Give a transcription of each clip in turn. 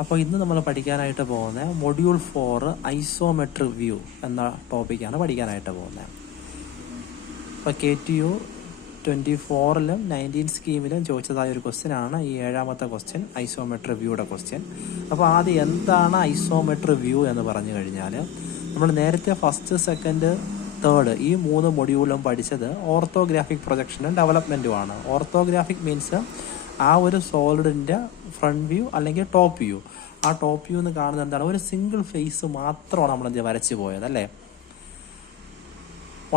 അപ്പോൾ ഇന്ന് നമ്മൾ പഠിക്കാനായിട്ട് പോകുന്നത് മൊഡ്യൂൾ 4 ഐസോമെട്രിക് വ്യൂ എന്ന ടോപ്പിക്കാണ് പഠിക്കാനായിട്ട് പോകുന്നത്. അപ്പോൾ KTU 24-ലും 19 സ്കീമിലും ചോദിച്ചതായ ഒരു ക്വസ്റ്റ്യനാണ് ഈ 7ാമത്തെ ക്വസ്റ്റ്യൻ, ഐസോമെട്രിക് വ്യൂയുടെ ക്വസ്റ്റ്യൻ. അപ്പോൾ ആദ്യം എന്താണ് ഐസോമെട്രിക് വ്യൂ എന്ന് പറഞ്ഞു കഴിഞ്ഞാൽ, നമ്മൾ നേരത്തെ ഫസ്റ്റ്, സെക്കൻഡ്, തേർഡ് ഈ 3 മൊഡ്യൂളും പഠിച്ചത് ഓർത്തോഗ്രാഫിക് പ്രൊജക്ഷനും ഡെവലപ്മെൻറ്റുമാണ്. ഓർത്തോഗ്രാഫിക് മീൻസ് ആ ഒരു സോളിഡിൻ്റെ ഫ്രണ്ട് വ്യൂ അല്ലെങ്കിൽ ടോപ്പ് വ്യൂ. ആ ടോപ്പ് വ്യൂ എന്ന് കാണുന്നത് എന്താണ്? ഒരു സിംഗിൾ ഫേസ് മാത്രമാണ് നമ്മളെന്ത് വരച്ച് പോയത് അല്ലേ,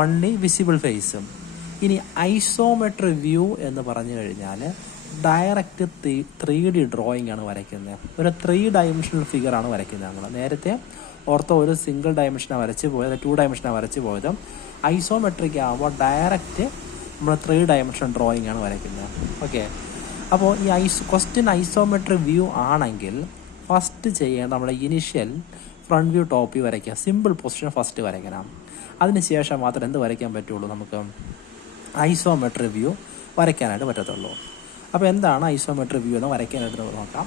ഓൺലി വിസിബിൾ ഫേസ്. ഇനി ഐസോമെട്രിക് വ്യൂ എന്ന് പറഞ്ഞു കഴിഞ്ഞാൽ ഡയറക്റ്റ് 3D ഡ്രോയിങ് ആണ് വരയ്ക്കുന്നത്. ഒരു 3 ഡയമെൻഷണൽ ഫിഗറാണ് വരയ്ക്കുന്നത്. നമ്മൾ നേരത്തെ ഓർത്തോ ഒരു സിംഗിൾ ഡയമെൻഷനാണ് വരച്ച് പോയത്, 2 ഡയമെൻഷനാണ് വരച്ച് പോയത്. ഐസോമെട്രിക് ആകുമ്പോൾ ഡയറക്റ്റ് നമ്മൾ 3 ഡയമെൻഷണൽ ഡ്രോയിങ് ആണ് വരയ്ക്കുന്നത്. ഓക്കെ, അപ്പോൾ ഈ ക്വസ്റ്റ്യൻ ഐസോമെട്രിക് വ്യൂ ആണെങ്കിൽ ഫസ്റ്റ് ചെയ്യേണ്ട നമ്മുടെ initial front view, top view വരയ്ക്കുക. സിമ്പിൾ പൊസിഷൻ ഫസ്റ്റ് വരയ്ക്കണം. അതിനുശേഷം മാത്രം എന്ത് വരയ്ക്കാൻ പറ്റുള്ളൂ, നമുക്ക് ഐസോമെട്രിക് വ്യൂ വരയ്ക്കാനായിട്ട് പറ്റത്തുള്ളൂ. അപ്പോൾ എന്താണ് ഐസോമെട്രിക് വ്യൂ എന്ന് വരയ്ക്കാനായിട്ട് നോക്കാം.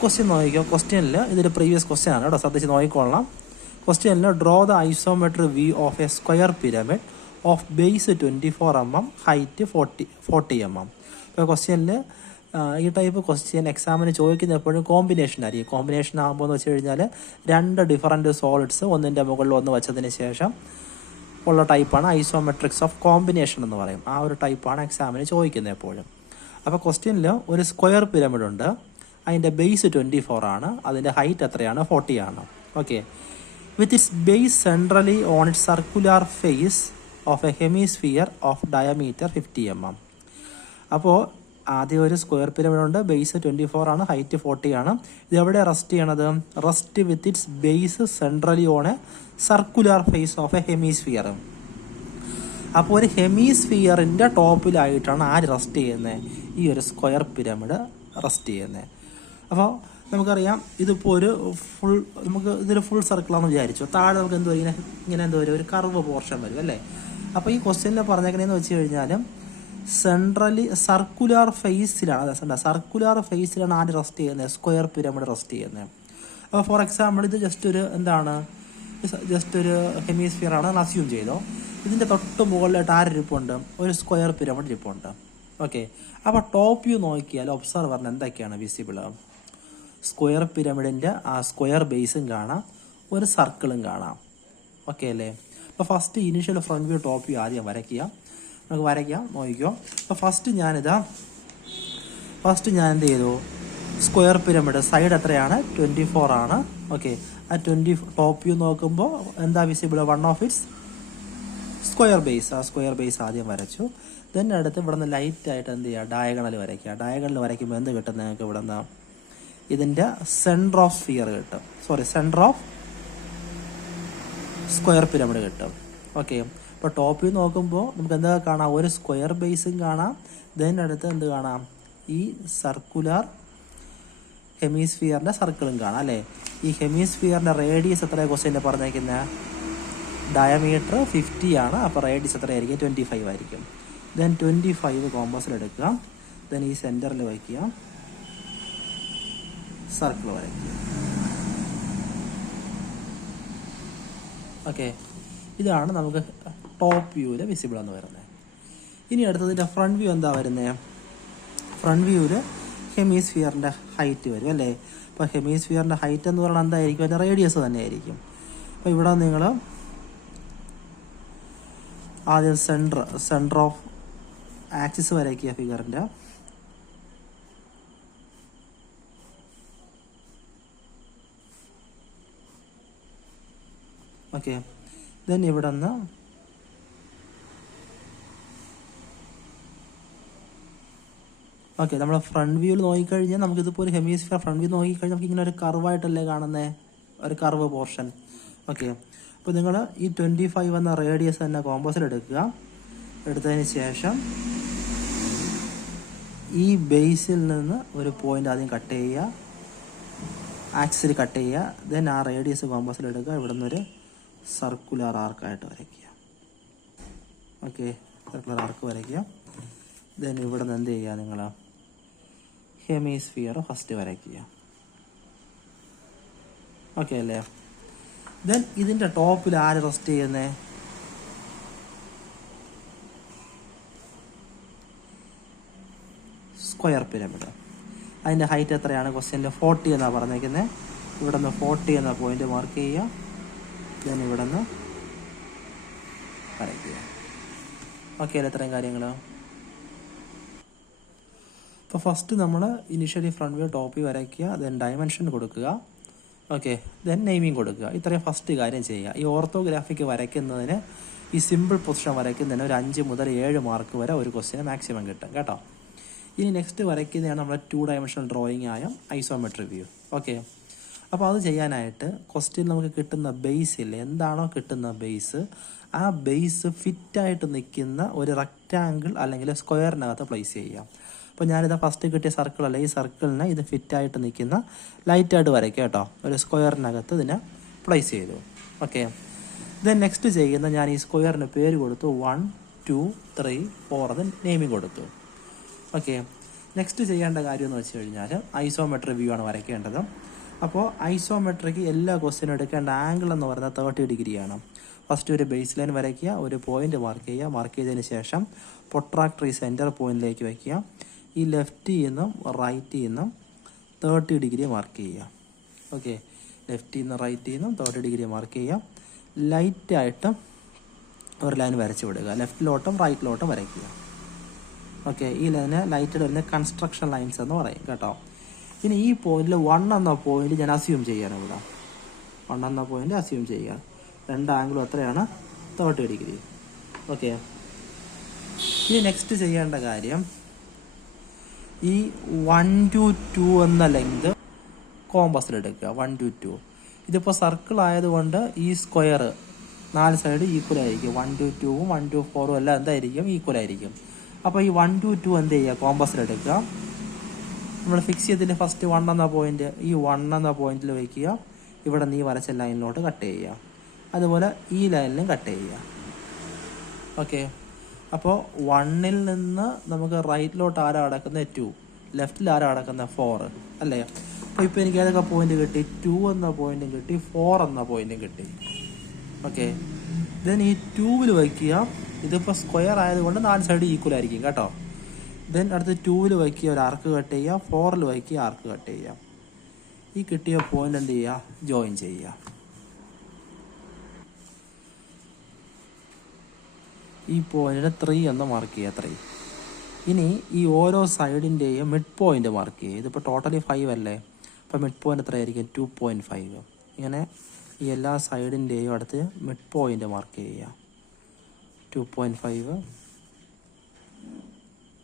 ക്വസ്റ്റ്യൻ നോക്കിക്കോ. ക്വസ്റ്റ്യനിൽ ഇതൊരു പ്രീവിയസ് ക്വസ്റ്റ്യൻ ആണ് കേട്ടോ, ശ്രദ്ധിച്ച് നോക്കിക്കൊള്ളാം. ക്വസ്റ്റ്യനിൽ draw the isometric view of A square pyramid of base 24 mm, height 40 mm. ഇപ്പോൾ ക്വസ്റ്റ്യനിൽ ഈ ടൈപ്പ് ക്വസ്റ്റ്യൻ എക്സാമിന് ചോദിക്കുന്ന എപ്പോഴും കോമ്പിനേഷൻ ആയിരിക്കും. കോമ്പിനേഷൻ ആകുമ്പോൾ എന്ന് വെച്ച് കഴിഞ്ഞാൽ 2 ഡിഫറൻറ്റ് സോളിഡ്സ് ഒന്നിൻ്റെ മുകളിൽ ഒന്ന് വെച്ചതിന് ശേഷം ഉള്ള ടൈപ്പാണ് ഐസോമെട്രിക്സ് ഓഫ് കോമ്പിനേഷൻ എന്ന് പറയും. ആ ഒരു ടൈപ്പാണ് എക്സാമിന് ചോദിക്കുന്നത് എപ്പോഴും. അപ്പോൾ ക്വസ്റ്റ്യനിൽ ഒരു സ്ക്വയർ പിരമിഡ് ഉണ്ട്, അതിൻ്റെ ബേസ് 24 ആണ്, അതിൻ്റെ ഹൈറ്റ് എത്രയാണ്? 40 ആണ്. Okay, with its base centrally on its circular face of a hemisphere of diameter 50 mm. അപ്പോൾ ആദ്യം ഒരു സ്ക്വയർ പിരമിഡ് ഉണ്ട്, ബേസ് 24 ആണ്, ഹൈറ്റ് 40 ആണ്. ഇത് എവിടെ റെസ്റ്റ് ചെയ്യണത്? Rest with its base centrally on a circular face of a hemisphere. അപ്പോൾ ഒരു ഹെമിസ്ഫിയറിൻ്റെ ടോപ്പിലായിട്ടാണ് ആര് റെസ്റ്റ് ചെയ്യുന്നത്? ഈ ഒരു സ്ക്വയർ പിരമിഡ് റെസ്റ്റ് ചെയ്യുന്നത്. അപ്പോൾ നമുക്കറിയാം ഇതിപ്പോൾ ഒരു ഇതൊരു ഫുൾ സർക്കിളാണെന്ന് വിചാരിച്ചു. താഴെ നമുക്ക് എന്തോ ഇങ്ങനെ എന്തോ ഒരു കർവ് പോർഷൻ വരും അല്ലേ. അപ്പോൾ ഈ ക്വസ്റ്റ്യനിൽ പറഞ്ഞേക്കണേന്ന് വെച്ച് കഴിഞ്ഞാൽ സെൻട്രലി സർക്കുലാർ ഫേസിലാണ് ആര് റെസ്റ്റ് ചെയ്യുന്നത്? സ്ക്വയർ പിരമിഡ് റെസ്റ്റ് ചെയ്യുന്നത്. അപ്പോൾ ഫോർ എക്സാമ്പിൾ ഇത് ജസ്റ്റ് ഒരു ഹെമിസ്ഫിയർ ആണ് അസ്യൂം ചെയ്തോ. ഇതിൻ്റെ തൊട്ട് മുകളിലായിട്ട് ആരിപ്പുണ്ട്? ഒരു സ്ക്വയർ പിരമിഡ് ഇരിപ്പുണ്ട്. ഓക്കെ, അപ്പോൾ ടോപ്പ് വ്യൂ നോക്കിയാൽ ഒബ്സർവറിന് എന്തൊക്കെയാണ് വിസിബിൾ? സ്ക്വയർ പിരമിഡിൻ്റെ ആ സ്ക്വയർ ബേസും കാണാം, ഒരു സർക്കിളും കാണാം. ഓക്കെ അല്ലേ. അപ്പോൾ first initial front view, top view ആദ്യം വരയ്ക്കുക. നമുക്ക് വരയ്ക്കാം, നോക്കിക്കോ. അപ്പോൾ ഫസ്റ്റ് ഞാൻ എന്ത് ചെയ്തു? സ്ക്വയർ പിരമിഡ് സൈഡ് എത്രയാണ്? 24 ആണ്. ഓക്കെ, ആ ടോപ്പ് വ്യൂ നോക്കുമ്പോൾ എന്താ visible? One of its square base. ആ സ്ക്വയർ ബേസ് ആദ്യം വരച്ചു. ദെൻ അടുത്ത് ഇവിടെ നിന്ന് ലൈറ്റായിട്ട് എന്ത് ചെയ്യുക? ഡയഗണൽ വരയ്ക്കുക. ഡയഗണൽ വരയ്ക്കുമ്പോൾ എന്ത് കിട്ടും നിങ്ങൾക്ക്? ഇവിടെ നിന്ന് ഇതിൻ്റെ സെൻറ്റർ ഓഫ് സ്ക്വയർ പിരമിഡ് കിട്ടും. ഓക്കെ, ഇപ്പോൾ ടോപ്പ് വ്യൂ നോക്കുമ്പോൾ നമുക്ക് എന്താ കാണാം? ഒരു സ്ക്വയർ ബേസും കാണാം. ദെൻ അടുത്ത് എന്ത് കാണാം? ഈ സർക്കുലാർ ഹെമിസ്ഫിയറിൻ്റെ സർക്കിളും കാണാം അല്ലേ. ഈ ഹെമിസ്ഫിയറിൻ്റെ റേഡിയസ് എത്ര ക്വസ്റ്റ്യനിൽ പറഞ്ഞേക്കുന്നത്? ഡയമീറ്റർ 50 ആണ്. അപ്പോൾ റേഡിയസ് എത്രയായിരിക്കും? 25 ആയിരിക്കും. ദെൻ 25 കോമ്പസിൽ എടുക്കുക. ദെൻ ഈ സെൻറ്ററിൽ വയ്ക്കുക, സർക്കിൾ വരയ്ക്കുക. ഓക്കെ, ഇതാണ് നമുക്ക് ടോപ്പ് വ്യൂവിൽ വിസിബിൾ എന്ന് വരുന്നത്. ഇനി അടുത്തതിൻ്റെ ഫ്രണ്ട് വ്യൂ എന്താ വരുന്നത്? ഫ്രണ്ട് വ്യൂവിൽ ഹെമിസ്ഫിയറിൻ്റെ ഹൈറ്റ് വരും അല്ലേ. അപ്പോൾ ഹെമിസ്ഫിയറിൻ്റെ ഹൈറ്റ് എന്ന് പറയുന്നത് എന്തായിരിക്കും? അതിൻ്റെ റേഡിയസ് തന്നെ ആയിരിക്കും. അപ്പോൾ ഇവിടെ നിങ്ങൾ ആദ്യം സെൻറ്റർ ഓഫ് ആക്സിസ് വരയ്ക്കുക ഫിഗറിൻ്റെ. ഓക്കെ, ദെൻ ഇവിടെ നിന്ന് നമ്മൾ ഫ്രണ്ട് വ്യൂവിൽ നോക്കിക്കഴിഞ്ഞാൽ നമുക്കിതിപ്പോൾ ഒരു ഹെമിസ്ഫിയർ ഫ്രണ്ട് വ്യൂ നോക്കിക്കഴിഞ്ഞാൽ നമുക്ക് ഇങ്ങനെ ഒരു കർവായിട്ടല്ലേ കാണുന്നത്, ഒരു കർവ് പോർഷൻ. ഓക്കെ, അപ്പോൾ നിങ്ങൾ ഈ 25 എന്ന റേഡിയസ് തന്നെ കോമ്പസിൽ എടുക്കുക. എടുത്തതിന് ശേഷം ഈ ബേസിൽ നിന്ന് ഒരു പോയിന്റ് ആദ്യം കട്ട് ചെയ്യുക, ആക്സിൽ കട്ട് ചെയ്യുക. ദെൻ ആ റേഡിയസ് കോമ്പസിൽ എടുക്കുക. ഇവിടെ നിന്നൊരു സർക്കുലർ ആർക്കായിട്ട് വരയ്ക്കുക. ഓക്കെ, സർക്കുലർ ആർക്ക് വരയ്ക്കുക. ദെൻ ഇവിടെ നിന്ന് എന്ത് ചെയ്യുക? നിങ്ങൾ ഹെമിസ്ഫിയർ ഫസ്റ്റ് വരയ്ക്കുക. ഓക്കെ അല്ലേ? ദെൻ ഇതിൻ്റെ ടോപ്പിൽ ആര് റെസ്റ്റ് ചെയ്യുന്നേ? Square pyramid. അതിൻ്റെ ഹൈറ്റ് എത്രയാണ്? ക്വസ്റ്റ്യനിൽ 40 എന്നാണ് പറഞ്ഞേക്കുന്നത്. ഇവിടെ നിന്ന് 40 എന്ന പോയിന്റ് മാർക്ക് ചെയ്യുക. ദെൻ ഇവിടെ നിന്ന് വരയ്ക്കുക. ഓക്കെ അല്ലേ? ഇത്രയും കാര്യങ്ങൾ. അപ്പോൾ ഫസ്റ്റ് നമ്മൾ initially front view top view വരയ്ക്കുക, ദെൻ ഡയമെൻഷൻ കൊടുക്കുക, ഓക്കെ, ദെൻ നെയിമിങ് കൊടുക്കുക. ഇത്രയും ഫസ്റ്റ് കാര്യം ചെയ്യുക. ഈ ഓർത്തോഗ്രാഫിക്ക് വരയ്ക്കുന്നതിന്, ഈ സിമ്പിൾ പൊസിഷൻ വരയ്ക്കുന്നതിന് ഒരു 5 മുതൽ 7 മാർക്ക് വരെ ഒരു ക്വസ്റ്റ്യന് മാക്സിമം കിട്ടും കേട്ടോ. ഇനി നെക്സ്റ്റ് വരയ്ക്കുന്നതാണ് നമ്മുടെ 2 ഡയമെൻഷണൽ ഡ്രോയിങ് ആയ ഐസോമെട്രിക് വ്യൂ. ഓക്കെ, അപ്പോൾ അത് ചെയ്യാനായിട്ട് ക്വസ്റ്റ്യൻ നമുക്ക് കിട്ടുന്ന ബേസ് ഇല്ലേ, എന്താണോ കിട്ടുന്ന ബേസ്, ആ ബേസ് ഫിറ്റായിട്ട് നിൽക്കുന്ന ഒരു റെക്റ്റാങ്കിൾ അല്ലെങ്കിൽ സ്ക്വയറിനകത്ത് പ്ലേസ് ചെയ്യാം. അപ്പോൾ ഞാനിത് ഫസ്റ്റ് കിട്ടിയ സർക്കിൾ അല്ല, ഈ സർക്കിളിനെ ഇത് ഫിറ്റായിട്ട് നിൽക്കുന്ന ലൈറ്റായിട്ട് വരയ്ക്കുക കേട്ടോ. ഒരു സ്ക്വയറിനകത്ത് ഇതിനെ പ്ലേസ് ചെയ്തു. ഓക്കെ, ദെൻ നെക്സ്റ്റ് ചെയ്യുന്ന, ഞാൻ ഈ സ്ക്വയറിന് പേര് കൊടുത്തു 1 2 3 4 എന്ന് നെയിമിങ് കൊടുത്തു. ഓക്കെ, നെക്സ്റ്റ് ചെയ്യേണ്ട കാര്യം എന്ന് വെച്ച് കഴിഞ്ഞാൽ ഐസോമെട്രിക് വ്യൂ ആണ് വരയ്ക്കേണ്ടത്. അപ്പോൾ ഐസോമെട്രിക്ക് എല്ലാ ക്വസ്റ്റ്യനും എടുക്കേണ്ട ആംഗിൾ എന്ന് പറയുന്നത് 30 ഡിഗ്രിയാണ്. ഫസ്റ്റ് ഒരു ബേസ് ലൈൻ വരയ്ക്കുക, ഒരു പോയിന്റ് മാർക്ക് ചെയ്യുക. മാർക്ക് ചെയ്തതിന് ശേഷം പ്രൊട്രാക്ടർ ഈ സെൻറ്റർ പോയിന്റിലേക്ക് വയ്ക്കുക. ഈ ലെഫ്റ്റിൽ നിന്നും റൈറ്റിൽ നിന്നും 30 ഡിഗ്രി മാർക്ക് ചെയ്യുക. ഓക്കെ, ലെഫ്റ്റിൽ നിന്ന് റൈറ്റിൽ നിന്നും 30 ഡിഗ്രി മാർക്ക് ചെയ്യുക. ലൈറ്റായിട്ട് ഒരു ലൈൻ വരച്ച് വിടുക. ലെഫ്റ്റിലോട്ടും റൈറ്റിലോട്ടും വരയ്ക്കുക. ഓക്കെ, ഈ ലൈന് ലൈറ്റ് വരുന്ന കൺസ്ട്രക്ഷൻ ലൈൻസ് എന്ന് പറയും കേട്ടോ. ഇനി ഈ പോയിന്റിൽ 1 എന്ന പോയിന്റ് ഞാൻ അസ്യൂം ചെയ്യാണ്. ഇവിടെ 1 എന്ന പോയിന്റ് അസ്യൂം ചെയ്യുക. രണ്ട് ആംഗിളും എത്രയാണ്? 30 ഡിഗ്രി. ഓക്കെ, ഇനി നെക്സ്റ്റ് ചെയ്യേണ്ട കാര്യം, ഈ 1 to 2 എന്ന ലെങ്ത് കോമ്പസിലെടുക്കുക. 1 to 2. ഇതിപ്പോൾ സർക്കിൾ ആയതുകൊണ്ട് ഈ സ്ക്വയർ 4 സൈഡ് ഈക്വൽ ആയിരിക്കും. 1 to 2ഉം 1 to 4ഉം എല്ലാം എന്തായിരിക്കും? ഈക്വൽ ആയിരിക്കും. അപ്പോൾ ഈ 1 to 2 എന്ത് ചെയ്യുക? കോമ്പസിലെടുക്കുക. നമ്മൾ ഫിക്സ് ചെയ്തതിൽ ഫസ്റ്റ് 1 എന്ന പോയിന്റ്, ഈ 1 എന്ന പോയിന്റിൽ വയ്ക്കുക. ഇവിടെ നീ വരച്ച ലൈനിലോട്ട് കട്ട് ചെയ്യുക. അതുപോലെ ഈ ലൈനിലും കട്ട് ചെയ്യുക. ഓക്കെ, അപ്പോൾ 1ൽ നിന്ന് നമുക്ക് റൈറ്റിലോട്ട് ആരാ കിടക്കുന്നത്? 2. ലെഫ്റ്റിൽ ആരാ കിടക്കുന്നത്? 4 അല്ലേ? അപ്പോൾ ഇപ്പോൾ എനിക്ക് ഏതൊക്കെ പോയിന്റ് കിട്ടി? 2 എന്ന പോയിന്റും കിട്ടി, 4 എന്ന പോയിന്റും കിട്ടി. ഓക്കെ, ദെൻ ഈ 2വിൽ വയ്ക്കുക. ഇതിപ്പോൾ സ്ക്വയർ ആയതുകൊണ്ട് 4 സൈഡ് ഈക്വൽ ആയിരിക്കും കേട്ടോ. ദെൻ അടുത്ത് 2വിൽ വയ്ക്കുക, ഒരു ആർക്ക് കട്ട് ചെയ്യുക. 4ൽ വയ്ക്കുക, ആർക്ക് കട്ട് ചെയ്യുക. ഈ കിട്ടിയ പോയിന്റ് എന്ത് ചെയ്യുക? ജോയിൻ ചെയ്യുക. ഈ പോയിന്റിന് 3 എന്ന് മാർക്ക് ചെയ്യുക. 3. ഇനി ഈ ഓരോ സൈഡിൻ്റെയും മിഡ് പോയിന്റ് മാർക്ക് ചെയ്യുക. ഇതിപ്പോൾ ടോട്ടലി 5 അല്ലേ? അപ്പോൾ മിഡ് പോയിന്റ് എത്രയായിരിക്കും? 2.5. ഇങ്ങനെ ഈ എല്ലാ സൈഡിൻ്റെയും അടുത്ത് മിഡ് പോയിന്റ് മാർക്ക് ചെയ്യുക. 2.5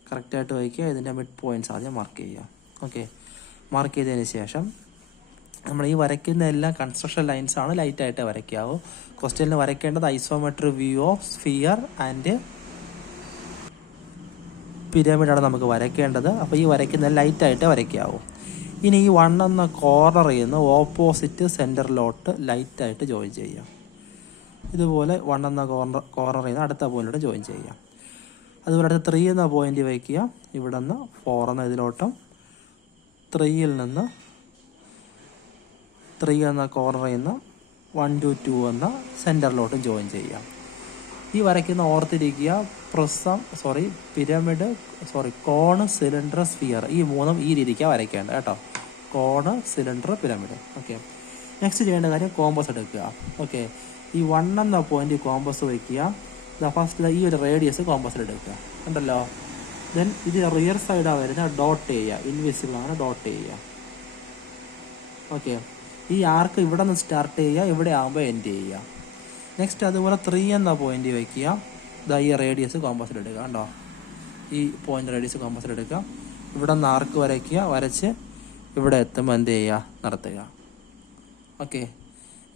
കറക്റ്റായിട്ട് വയ്ക്കുക. ഇതിൻ്റെ മിഡ് പോയിന്റ്സ് ആദ്യം മാർക്ക് ചെയ്യുക. ഓക്കെ, മാർക്ക് ചെയ്തതിന് ശേഷം നമ്മൾ ഈ വരയ്ക്കുന്ന എല്ലാ കൺസ്ട്രക്ഷൻ ലൈൻസ് ആണ് ലൈറ്റായിട്ട് വരയ്ക്കാവൂ. ക്വസ്റ്റ്യനിൽ വരയ്ക്കേണ്ടത് isometric view of sphere and പിരമിഡാണ് നമുക്ക് വരയ്ക്കേണ്ടത്. അപ്പോൾ ഈ വരയ്ക്കുന്ന ലൈറ്റായിട്ട് വരയ്ക്കാവൂ. ഇനി ഈ 1 എന്ന കോർണറിൽ നിന്ന് ഓപ്പോസിറ്റ് സെൻറ്ററിലോട്ട് ലൈറ്റായിട്ട് ജോയിൻ ചെയ്യാം. ഇതുപോലെ 1 എന്ന കോർണറിൽ നിന്ന് അടുത്ത പോയിന്റിലോട്ട് ജോയിൻ ചെയ്യാം. അതുപോലെ അടുത്ത് 3 എന്ന പോയിന്റ് വയ്ക്കുക. ഇവിടെ നിന്ന് 4 എന്ന ഇതിലോട്ടും 3ൽ നിന്ന് 3 എന്ന കോർണറിൽ നിന്ന് 1 to 2 എന്ന സെൻറ്ററിലോട്ടും ജോയിൻ ചെയ്യാം. ഈ വരയ്ക്കുന്ന ഓർത്തിരിക്കുക, പിരമിഡ് കോണ്, സിലിണ്ടർ, സ്ഫിയർ, ഈ മൂന്നും ഈ രീതിക്കാണ് വരയ്ക്കേണ്ടത് കേട്ടോ. Cone, cylinder, pyramid. Okay, next ചെയ്യേണ്ട കാര്യം കോമ്പസ് എടുക്കുക. ഓക്കെ, ഈ 1 എന്ന പോയിന്റ് കോമ്പസ് വയ്ക്കുക. ഫസ്റ്റ് ഈ ഒരു റേഡിയസ് കോമ്പസിലെടുക്കുക. ഉണ്ടല്ലോ. ദെൻ ഇത് റിയർ സൈഡാണ് വരുന്നത്, ഡോട്ട് ചെയ്യുക. ഇൻവിസിബിൾ ആണ്, ഡോട്ട് ചെയ്യുക. ഓക്കെ, ഈ ആർക്ക് ഇവിടെ നിന്ന് സ്റ്റാർട്ട് ചെയ്യുക, ഇവിടെ ആകുമ്പോൾ എൻഡ് ചെയ്യുക. നെക്സ്റ്റ് അതുപോലെ 3 എന്ന പോയിന്റ് വയ്ക്കുക. ഈ റേഡിയസ് കോമ്പസിലെടുക്കുക. കണ്ടോ, ഈ പോയിന്റ് റേഡിയസ് കോമ്പസിലെടുക്കുക. ഇവിടെ നിന്ന് ആർക്ക് വരയ്ക്കുക. വരച്ച് ഇവിടെ എത്തുമ്പോൾ എന്ത് ചെയ്യുക? നടത്തുക. ഓക്കെ,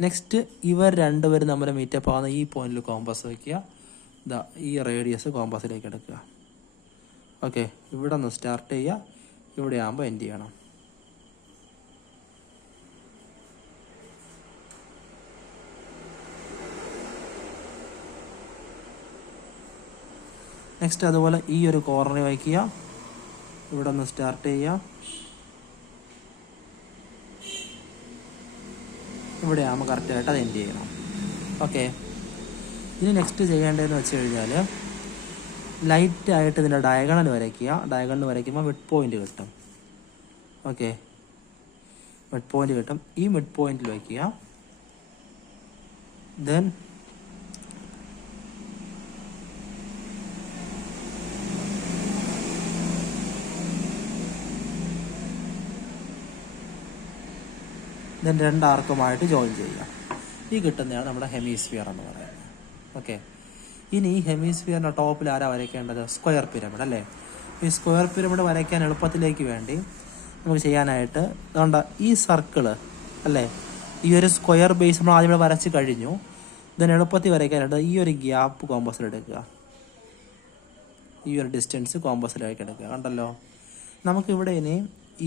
നെക്സ്റ്റ് ഇവർ രണ്ടുപേരും നമ്മൾ മീറ്റപ്പ് ആകുന്ന ഈ പോയിന്റിൽ കോമ്പസ് വയ്ക്കുക. ഈ റേഡിയസ് കോമ്പസിലേക്ക് എടുക്കുക. ഓക്കെ, ഇവിടെ നിന്ന് സ്റ്റാർട്ട് ചെയ്യുക, ഇവിടെ ആകുമ്പോൾ എൻഡ് ചെയ്യണം. നെക്സ്റ്റ് അതുപോലെ ഈ ഒരു കോർണർ വയ്ക്കുക. ഇവിടെ നിന്ന് സ്റ്റാർട്ട് ചെയ്യുക, ഇവിടെ ആകുമ്പോൾ കറക്റ്റായിട്ട് അത് എൻഡ് ചെയ്യണം. ഓക്കെ, ഇനി നെക്സ്റ്റ് ചെയ്യേണ്ടതെന്ന് വെച്ച് കഴിഞ്ഞാൽ ലൈറ്റായിട്ട് ഇതിൻ്റെ ഡയഗണൽ വരയ്ക്കുക. ഡയഗണൽ വരയ്ക്കുമ്പോൾ മിഡ് പോയിൻ്റ് കിട്ടും. ഓക്കെ, മിഡ് പോയിൻ്റ് കിട്ടും. ഈ മിഡ് പോയിന്റിൽ വയ്ക്കുക. ദെൻ രണ്ട് ആർക്കുമായിട്ട് ജോയിൻ ചെയ്യുക. ഈ കിട്ടുന്നതാണ് നമ്മുടെ ഹെമിസ്ഫിയർ എന്ന് പറയുന്നത്. ഓക്കെ, ഇനി ഈ ഹെമിസ്ഫിയറിൻ്റെ ടോപ്പിൽ ആരാ വരയ്ക്കേണ്ടത്? സ്ക്വയർ പിരമിഡ് അല്ലേ. ഈ സ്ക്വയർ പിരമിഡ് വരയ്ക്കാൻ എളുപ്പത്തിലേക്ക് വേണ്ടി നമുക്ക് ചെയ്യാനായിട്ട് അതുകൊണ്ട് ഈ സർക്കിള് അല്ലേ, ഈ ഒരു സ്ക്വയർ ബേസ് നമ്മൾ ആദ്യം വരച്ച് കഴിഞ്ഞു. ഇതിന് എളുപ്പത്തിൽ വരയ്ക്കാനായിട്ട് ഈ ഒരു ഗ്യാപ്പ് കോമ്പസിൽ എടുക്കുക. ഈ ഒരു ഡിസ്റ്റൻസ് കോമ്പസിലേക്ക് എടുക്കുക. കണ്ടല്ലോ, നമുക്കിവിടെ ഇനി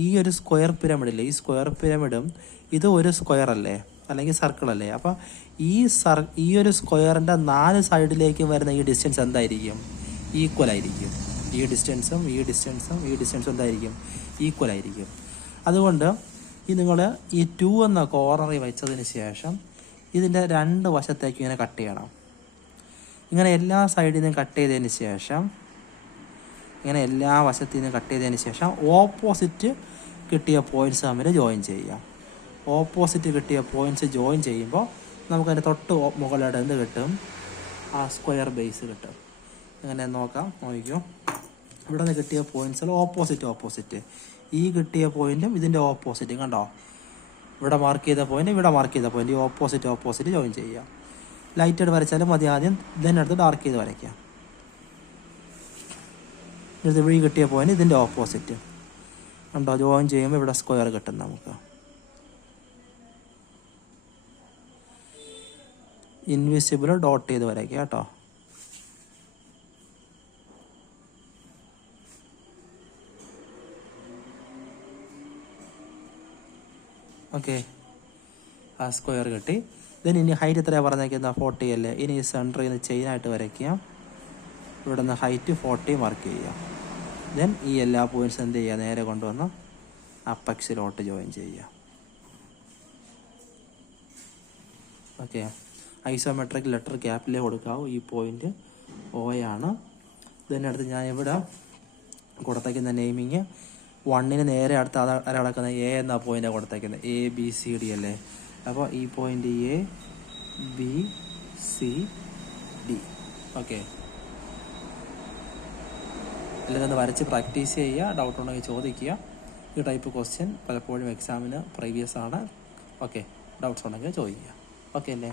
ഈ ഒരു സ്ക്വയർ പിരമിഡില്ലേ, ഈ സ്ക്വയർ പിരമിഡും ഇത് ഒരു സ്ക്വയർ അല്ലേ, അല്ലെങ്കിൽ സർക്കിൾ അല്ലേ. അപ്പോൾ ഈ ഒരു സ്ക്വയറിൻ്റെ 4 സൈഡിലേക്ക് വരുന്ന ഈ ഡിസ്റ്റൻസ് എന്തായിരിക്കും? ഈക്വൽ ആയിരിക്കും. ഈ ഡിസ്റ്റൻസും എന്തായിരിക്കും? ഈക്വൽ ആയിരിക്കും. അതുകൊണ്ട് നിങ്ങൾ ഈ 2 എന്ന കോർണറിൽ വെച്ചതിന് ശേഷം ഇതിൻ്റെ 2 വശത്തേക്ക് ഇങ്ങനെ കട്ട് ചെയ്യണം. ഇങ്ങനെ എല്ലാ സൈഡിൽ നിന്നും കട്ട് ചെയ്തതിന് ശേഷം ഓപ്പോസിറ്റ് കിട്ടിയ പോയിൻറ്റ്സ് തമ്മിൽ ജോയിൻ ചെയ്യാം. ഓപ്പോസിറ്റ് കിട്ടിയ പോയിൻറ്റ്സ് ജോയിൻ ചെയ്യുമ്പോൾ നമുക്കതിൻ്റെ തൊട്ട് മുകളിലായിട്ട് എന്ത് കിട്ടും? ആ സ്ക്വയർ ബേസ് കിട്ടും. അങ്ങനെ നോക്കിക്കോ. ഇവിടെ നിന്ന് കിട്ടിയ പോയിൻറ്റ്സിൽ ഓപ്പോസിറ്റ് ഈ കിട്ടിയ പോയിൻറ്റും ഇതിൻ്റെ ഓപ്പോസിറ്റും കണ്ടോ. ഇവിടെ മാർക്ക് ചെയ്ത പോയിൻറ്റ്, ഇവിടെ മാർക്ക് ചെയ്ത പോയിൻറ്റ്, ഈ ഓപ്പോസിറ്റ് ജോയിൻ ചെയ്യുക. ലൈറ്റായിട്ട് വരച്ചാലും മതി. ആദ്യം ഇതിനടുത്ത് ഡാർക്ക് ചെയ്ത് വരയ്ക്കാം. ഇത് ഈ കിട്ടിയ പോയിൻറ്റ് ഇതിൻ്റെ ഓപ്പോസിറ്റ് കണ്ടോ. ജോയിൻ ചെയ്യുമ്പോൾ ഇവിടെ സ്ക്വയർ കിട്ടും നമുക്ക്. ഇൻവിസിബിൾ ഡോട്ട് ചെയ്ത് വരയ്ക്കുക കേട്ടോ. ഓക്കെ, ആ സ്ക്വയർ കിട്ടി. ദെൻ ഇനി ഹൈറ്റ് എത്രയാണ് പറഞ്ഞേക്കുന്നത്? 40 അല്ലേ. ഇനി ഈ സെൻറ്ററിൽ നിന്ന് ചെയിനായിട്ട് വരയ്ക്കുക. ഇവിടെ നിന്ന് ഹൈറ്റ് 40 മാർക്ക് ചെയ്യുക. ദെൻ ഈ എല്ലാ പോയിൻറ്റ്സും എന്ത് ചെയ്യുക? നേരെ കൊണ്ടുവന്ന് അപ്പക്സിലോട്ട് ജോയിൻ ചെയ്യുക. ഓക്കെ, ഐസോമെട്രിക് ലെറ്റർ ക്യാപിറ്റലേ കൊടുക്കാവൂ. ഈ പോയിന്റ് O ആണ്. ഇതിനടുത്ത് ഞാൻ ഇവിടെ കൊടുത്തേക്കുന്ന നെയിമിങ് 1 നേരെ അടുത്ത് അത് കിടക്കുന്ന A എന്ന പോയിന്റാണ് കൊടുത്തേക്കുന്നത്. ABCD അല്ലേ. അപ്പോൾ ഈ പോയിന്റ് ABCD. ഓക്കെ, എല്ലാവരും ഒന്ന് വരച്ച് പ്രാക്ടീസ് ചെയ്യുക. ഡൗട്ട് ഉണ്ടെങ്കിൽ ചോദിക്കുക. ഈ ടൈപ്പ് ക്വസ്റ്റ്യൻ പലപ്പോഴും എക്സാമിന് പ്രീവിയസ് ആണ്. ഓക്കെ, ഡൗട്ട്സ് ഉണ്ടെങ്കിൽ ചോദിക്കുക. ഓക്കെ അല്ലേ.